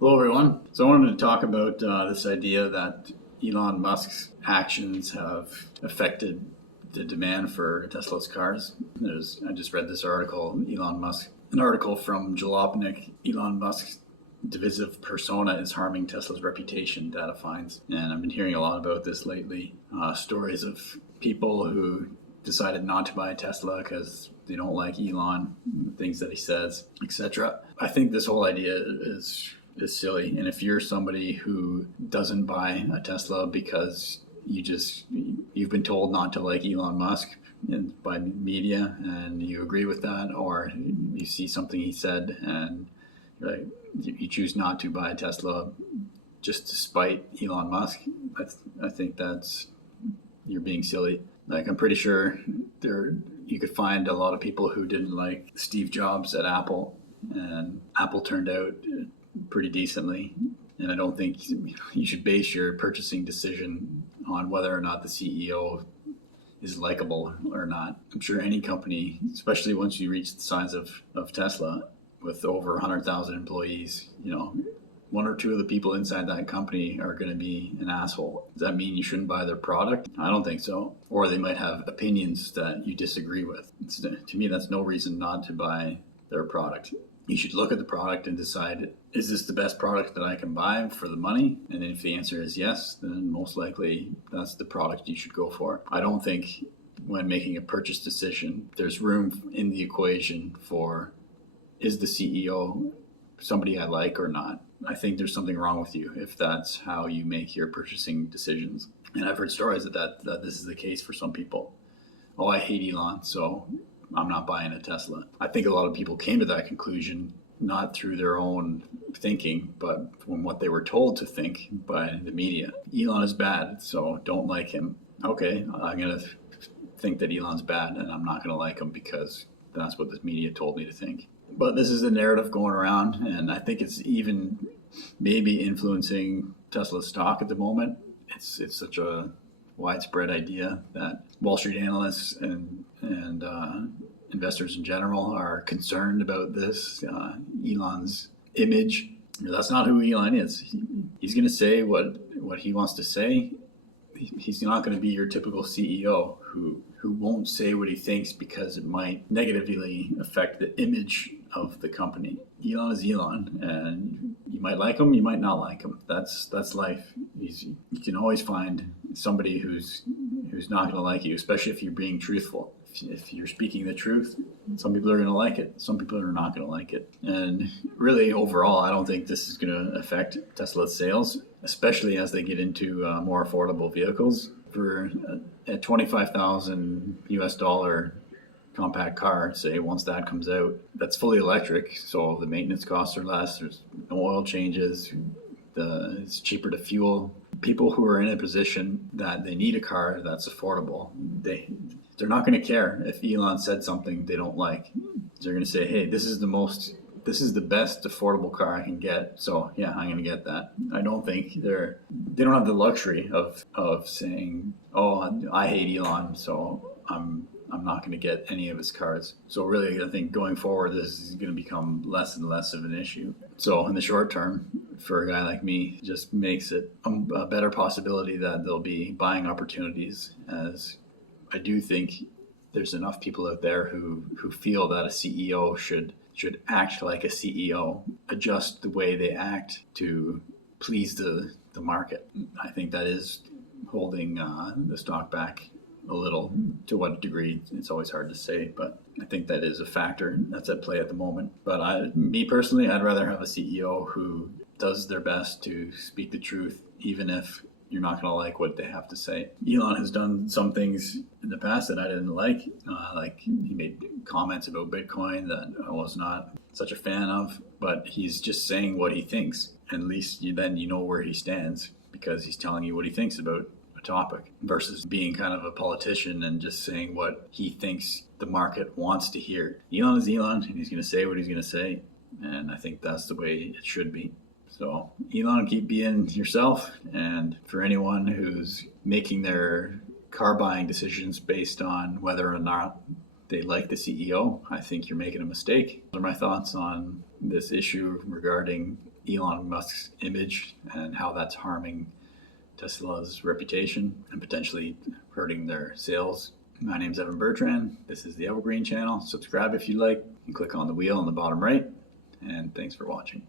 Hello, everyone. So I wanted to talk about this idea that Elon Musk's actions have affected the demand for Tesla's cars. I just read this article, an article from Jalopnik. Elon Musk's divisive persona is harming Tesla's reputation, data finds. And I've been hearing a lot about this lately. Stories of people who decided not to buy a Tesla because they don't like Elon, things that he says, etc. I think this whole idea is silly. And if you're somebody who doesn't buy a Tesla because you've been told not to like Elon Musk by media and you agree with that, or you see something he said and you choose not to buy a Tesla just to spite Elon Musk, I think you're being silly. Like, I'm pretty sure you could find a lot of people who didn't like Steve Jobs at Apple, and Apple turned out pretty decently. And I don't think you should base your purchasing decision on whether or not the CEO is likable or not. I'm sure any company, especially once you reach the size of Tesla, with over 100,000 employees, one or two of the people inside that company are going to be an asshole. Does that mean you shouldn't buy their product? I don't think so. Or they might have opinions that you disagree with. To me, that's no reason not to buy their product. You should look at the product and decide, is this the best product that I can buy for the money? And if the answer is yes, then most likely that's the product you should go for. I don't think when making a purchase decision, there's room in the equation for, is the CEO somebody I like or not? I think there's something wrong with you if that's how you make your purchasing decisions. And I've heard stories that this is the case for some people. Oh, I hate Elon, so I'm not buying a Tesla. I think a lot of people came to that conclusion not through their own thinking, but from what they were told to think by the media. Elon is bad, so don't like him. Okay, I'm going to think that Elon's bad, and I'm not going to like him because that's what the media told me to think. But this is the narrative going around, and I think it's even maybe influencing Tesla's stock at the moment. It's such a widespread idea that Wall Street analysts and investors in general are concerned about this. Elon's image. That's not who Elon is. He's going to say what he wants to say. He's not going to be your typical CEO who won't say what he thinks because it might negatively affect the image of the company. Elon is Elon, and you might like him, you might not like him. That's life. You can always find somebody who's not going to like you, especially if you're being truthful. If you're speaking the truth, some people are going to like it. Some people are not going to like it. And really, overall, I don't think this is going to affect Tesla's sales, especially as they get into more affordable vehicles. For a $25,000 US dollar compact car, say, once that comes out, that's fully electric, so the maintenance costs are less. There's no oil changes. It's cheaper to fuel. People who are in a position that they need a car that's affordable, they're not going to care if Elon said something they don't like. They're going to say, hey, this is the best affordable car I can get, so yeah, I'm going to get that. I don't think they don't have the luxury of saying, oh, I hate Elon, so I'm not going to get any of his cars. So really, I think going forward, this is going to become less and less of an issue. So in the short term, for a guy like me, it just makes it a better possibility that there'll be buying opportunities, as I do think there's enough people out there who feel that a CEO should act like a CEO, adjust the way they act to please the market. I think that is holding the stock back a little. To what degree, it's always hard to say, but I think that is a factor that's at play at the moment. But me personally, I'd rather have a CEO who does their best to speak the truth, even if you're not going to like what they have to say. Elon has done some things in the past that I didn't like. Like, he made comments about Bitcoin that I was not such a fan of, but he's just saying what he thinks. And at least then you know where he stands, because he's telling you what he thinks about a topic, versus being kind of a politician and just saying what he thinks the market wants to hear. Elon is Elon, and he's going to say what he's going to say. And I think that's the way it should be. So, Elon, keep being yourself. And for anyone who's making their car buying decisions based on whether or not they like the CEO, I think you're making a mistake. Those are my thoughts on this issue regarding Elon Musk's image and how that's harming Tesla's reputation and potentially hurting their sales. My name's Evan Bertrand. This is the Evergreen channel. Subscribe if you like and click on the wheel on the bottom right. And thanks for watching.